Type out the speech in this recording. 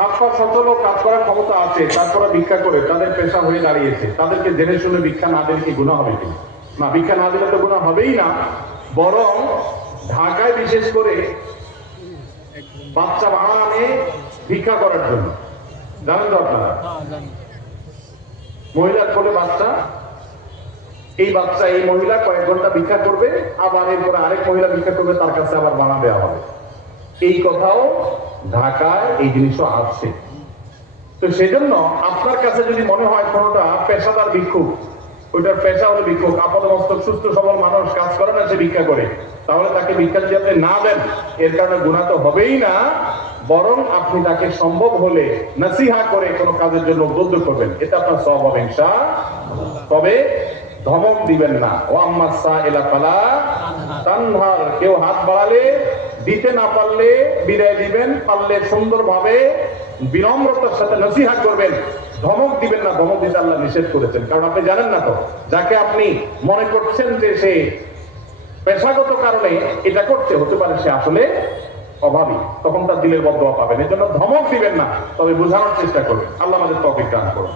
হাত পা সচল ও কাজ করার ক্ষমতা আছে, তারপরে ভিক্ষা করে তাদের পেশা হয়ে দাঁড়িয়েছে, তাদেরকে জেনে শুনে ভিক্ষা না দিলে কি গুনাহ হবে কিনা? না, ভিক্ষা না দিলে তো গুনাহ হবেই না, বরং ঢাকায় বিশেষ করে বাচ্চা ভাড়া আনে ভিক্ষা করার জন্য। জানেন তো আপনারা, মহিলার কোলে বাচ্চা, এই বাচ্চা এই মহিলা কয়েক ঘন্টা ভিক্ষা করবে, আবার এরপরে আরেক মহিলা ভিক্ষা করবে, তার কাছে আবার ভাড়া দেওয়া হবে। এই কথাও ঢাকায় এই জিনিসও আছে। তো সেজন্য আপনার কাছে যদি মনে হয় কোনোটা পেশাদার ভিক্ষুক, ওইটার পেশা হলো ভিক্ষুক, আপাতমস্তক সুস্থ সবল মানুষ, কাজ করে না, সে ভিক্ষা করে, তাহলে তাকে ভিক্ষা যদি আপনি না দেন, এর কারণে গুনাহ তো হবেই না, বরং আপনি তাকে সম্ভব হলে নসিহা করে কোনো কাজের জন্য উদ্বুদ্ধ করবেন, এটা আপনার সওয়াব হবে ইনশাআল্লাহ। তবে ধমক দিবেন না। ও আম্মা সাইলা ফালা তানহার, কেউ হাত বাড়ালে দিতে না পারলে বিদায় দিবেন, পারলে সুন্দরভাবে বিনম্রতার সাথে নসিহত করবেন, ধমক দিবেন না। ধমক দিতে আল্লাহ নিষেধ করেছেন, কারণ আপনি জানেন না তো যাকে আপনি মনে করছেন যে সে পেশাগত কারণে এটা করছে, হতে পারে সে আসলে অভাবী, তখন তার দিলের বদদোয়া পাবেন। এজন্য ধমক দিবেন না, তবে বোঝানোর চেষ্টা করবেন। আল্লাহ আমাদের তৌফিক দান করুন।